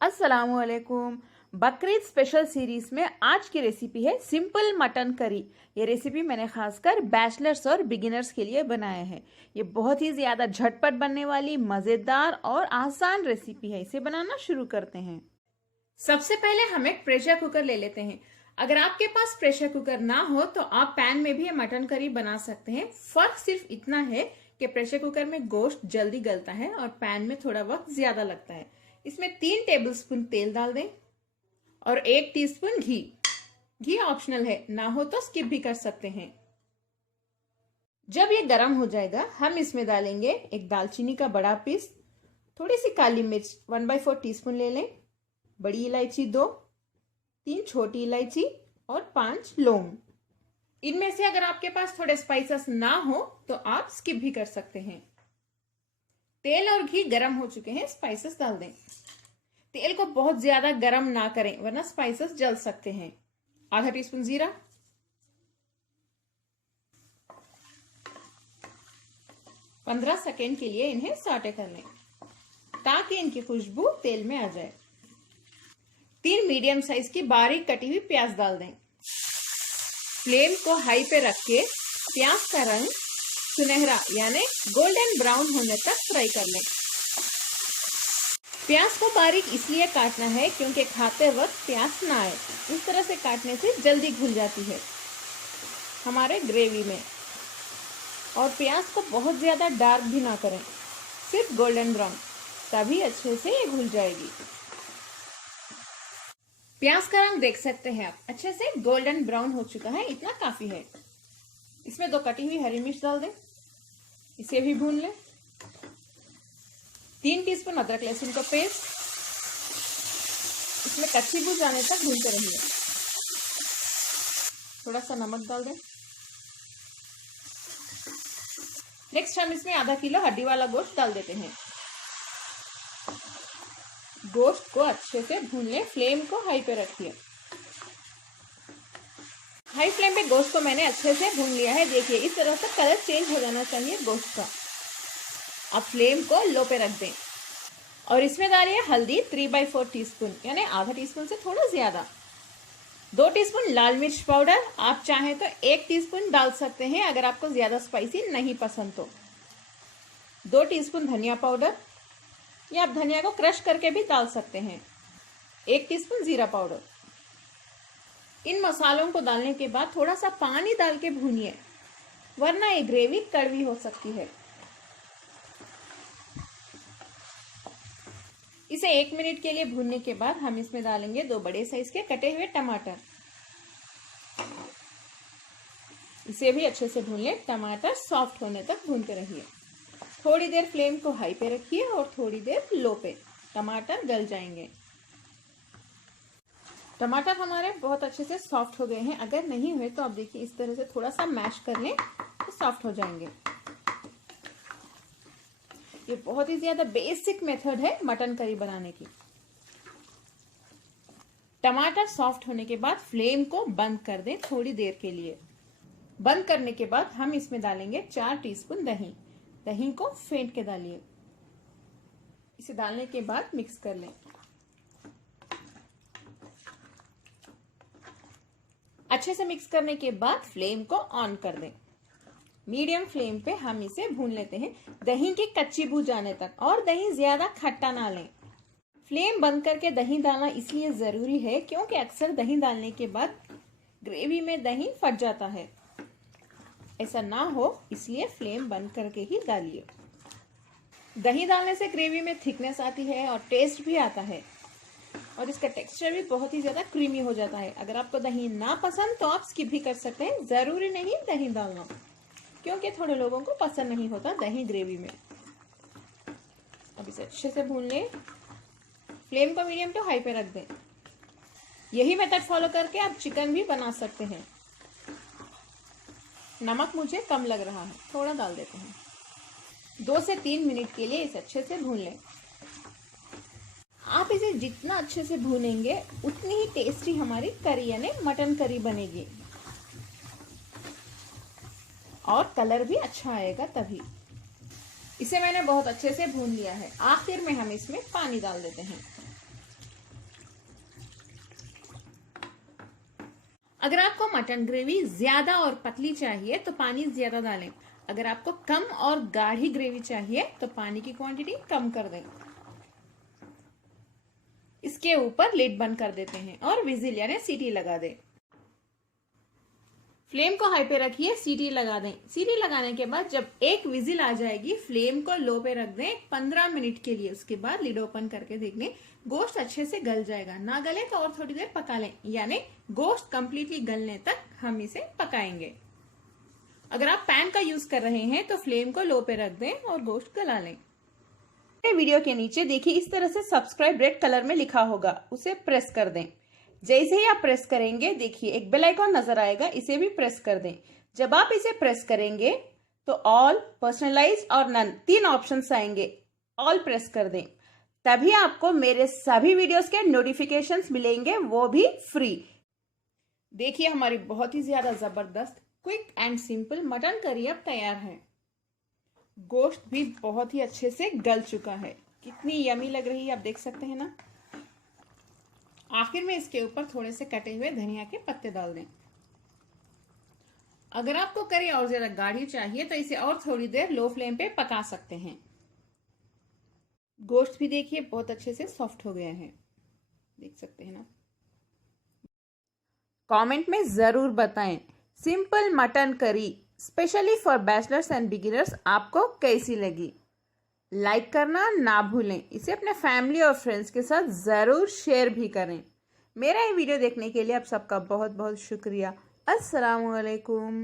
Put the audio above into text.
अस्सलामुअलैकुम। Bakrid special series में आज की रेसिपी है सिंपल मटन करी। ये रेसिपी मैंने खासकर बैचलर्स और बिगिनर्स के लिए बनाया है। ये बहुत ही ज्यादा झटपट बनने वाली मजेदार और आसान रेसिपी है। इसे बनाना शुरू करते हैं। सबसे पहले हम एक प्रेशर कुकर ले लेते हैं। अगर आपके पास प्रेशर कुकर ना हो तो आप पैन में भी ये मटन करी बना सकते हैं। फर्क सिर्फ इतना है कि प्रेशर कुकर में गोश्त जल्दी गलता है और पैन में थोड़ा वक्त ज्यादा लगता है। इसमें 3 टेबलस्पून तेल डाल दें और 1 टीस्पून घी। घी ऑप्शनल है, ना हो तो स्किप भी कर सकते हैं। जब ये गर्म हो जाएगा हम इसमें डालेंगे एक दालचीनी का बड़ा पीस, थोड़ी सी काली मिर्च 1/4 टीस्पून ले लें, बड़ी इलायची 2, 3 छोटी इलायची और 5 लौंग। इनमें से अगर आपके पास थोड़े स्पाइसेस ना हो तो आप स्किप भी कर सकते हैं। तेल और घी गरम हो चुके हैं, स्पाइसेस डाल दें। तेल को बहुत ज्यादा गरम ना करें वरना स्पाइसेस जल सकते हैं। आधा टीस्पून जीरा, 15 सेकेंड के लिए इन्हें सॉटे कर लें ताकि इनकी खुशबू तेल में आ जाए। 3 मीडियम साइज की बारीक कटी हुई प्याज डाल दें। फ्लेम को हाई पे रख के प्याज का रंग सुनहरा यानी गोल्डन ब्राउन होने तक फ्राई कर लें। प्याज को बारीक इसलिए काटना है क्योंकि खाते वक्त प्याज ना आए। इस तरह से काटने से जल्दी घुल जाती है हमारे ग्रेवी में। और प्याज को बहुत ज्यादा डार्क भी ना करें, सिर्फ गोल्डन ब्राउन, तभी अच्छे से ये घुल जाएगी। प्याज का रंग देख सकते हैं आप, अच्छे से गोल्डन ब्राउन हो चुका है, इतना काफी है। इसमें 2 कटी हुई हरी मिर्च डाल दें, इसे भी भून लें। 3 टीस्पून अदरक लहसुन का पेस्ट, इसमें कच्ची बू जाने तक भूनते रहिए। थोड़ा सा नमक डाल दें। नेक्स्ट हम इसमें आधा किलो हड्डी वाला गोश्त डाल देते हैं। गोश्त को अच्छे से भून लें, फ्लेम को हाई पे रखिए। हाई फ्लेम पे गोश्त को मैंने अच्छे से भून लिया है। देखिए इस तरह से कलर चेंज हो जाना चाहिए गोश्त का। अब फ्लेम को लो पे रख दें और इसमें डालिए हल्दी 3/4 टीस्पून यानी आधा टीस्पून से थोड़ा ज्यादा। 2 टीस्पून लाल मिर्च पाउडर, आप चाहें तो 1 टीस्पून डाल सकते हैं अगर आपको ज्यादा स्पाइसी नहीं पसंद तो। 2 टीस्पून धनिया पाउडर, या आप धनिया को क्रश करके भी डाल सकते हैं। 1 टीस्पून जीरा पाउडर। इन मसालों को डालने के बाद थोड़ा सा पानी डाल के भूनिए वरना ये ग्रेवी कड़वी हो सकती है। इसे 1 मिनट के लिए भूनने के बाद हम इसमें डालेंगे 2 बड़े साइज के कटे हुए टमाटर। इसे भी अच्छे से भून लें, टमाटर सॉफ्ट होने तक भूनते रहिए। थोड़ी देर फ्लेम को हाई पे रखिए और थोड़ी देर लो पे, टमाटर गल जाएंगे। टमाटर हमारे बहुत अच्छे से सॉफ्ट हो गए हैं। अगर नहीं हुए तो आप देखिए इस तरह से थोड़ा सा मैश कर लें तो सॉफ्ट हो जाएंगे। ये बहुत ही ज्यादा बेसिक मेथड है मटन करी बनाने की। टमाटर सॉफ्ट होने के बाद फ्लेम को बंद कर दें थोड़ी देर के लिए। बंद करने के बाद हम इसमें डालेंगे 4 टीस्पून दही। दही को फेंट के डालिए। इसे डालने के बाद मिक्स कर लें। अच्छे से मिक्स करने के बाद फ्लेम को ऑन कर दें। मीडियम फ्लेम पे हम इसे भून लेते हैं दही की कच्ची बू जाने तक, और दही ज्यादा खट्टा ना लें। फ्लेम बंद करके दही डालना इसलिए जरूरी है क्योंकि अक्सर दही डालने के बाद ग्रेवी में दही फट जाता है। ऐसा ना हो इसलिए फ्लेम बंद करके ही डालिए। दही डालने से ग्रेवी में थिकनेस आती है और टेस्ट भी आता है और इसका टेक्सचर भी बहुत ही ज्यादा क्रीमी हो जाता है। अगर आपको दही ना पसंद तो आप स्किप भी कर सकते हैं, जरूरी नहीं दही डालना, क्योंकि थोड़े लोगों को पसंद नहीं होता दही ग्रेवी में। अब इसे अच्छे से भून लें। फ्लेम को मीडियम टू हाई पे रख दें। यही मेथड फॉलो करके आप चिकन भी बना सकते हैं। नमक मुझे कम लग रहा है, थोड़ा डाल देते हैं। 2 से 3 मिनट के लिए इसे अच्छे से भून लें। आप इसे जितना अच्छे से भूनेंगे उतनी ही टेस्टी हमारी करी यानी मटन करी बनेगी और कलर भी अच्छा आएगा तभी। इसे मैंने बहुत अच्छे से भून लिया है। आखिर में हम इसमें पानी डाल देते हैं। अगर आपको मटन ग्रेवी ज्यादा और पतली चाहिए तो पानी ज्यादा डालें। अगर आपको कम और गाढ़ी ग्रेवी चाहिए तो पानी की क्वांटिटी कम कर दें। इसके ऊपर लिड बंद कर देते हैं और विजिल यानी सीटी लगा दें। फ्लेम को हाई पे रखिए, सीटी लगा दें। सीटी लगाने के बाद जब एक विजिल आ जाएगी, फ्लेम को लो पे रख दें 15 मिनट के लिए। उसके बाद लिड ओपन करके देख लें, गोश्त अच्छे से गल जाएगा। ना गले तो और थोड़ी देर पका लें, यानी गोश्त कंप्लीटली गलने तक हम इसे पकाएंगे। अगर आप पैन का यूज कर रहे हैं तो फ्लेम को लो पे रख दें और गोश्त गला लें। वीडियो के नीचे देखिए इस तरह से सब्सक्राइब रेड कलर में लिखा होगा, उसे प्रेस कर दें। जैसे ही आप प्रेस करेंगे देखिए एक बेल आइकॉन नजर आएगा, इसे भी प्रेस कर दें। जब आप इसे प्रेस करेंगे तो ऑल, पर्सनलाइज और नन 3 ऑप्शंस आएंगे। ऑल प्रेस कर दें, तभी आपको मेरे सभी वीडियोस के नोटिफिकेशंस मिलेंगे, वो भी फ्री। देखिए हमारी बहुत ही ज्यादा जबरदस्त quick and simple mutton curry अब तैयार है। गोश्त भी बहुत ही अच्छे से गल चुका है। कितनी यमी लग रही है, आप देख सकते हैं ना। आखिर में इसके ऊपर थोड़े से कटे हुए धनिया के पत्ते डाल दें। अगर आपको करी और ज्यादा गाढ़ी चाहिए तो इसे और थोड़ी देर लो फ्लेम पे पका सकते हैं। गोश्त भी देखिए बहुत अच्छे से सॉफ्ट हो गया है, देख सकते हैं ना। कमेंट में जरूर बताएं simple mutton curry specially for bachelors and beginners आपको कैसी लगी। लाइक करना ना भूलें, इसे अपने फैमिली और फ्रेंड्स के साथ ज़रूर शेयर भी करें। मेरा ये वीडियो देखने के लिए आप सबका बहुत बहुत शुक्रिया। अस्सलामुअलैकुम।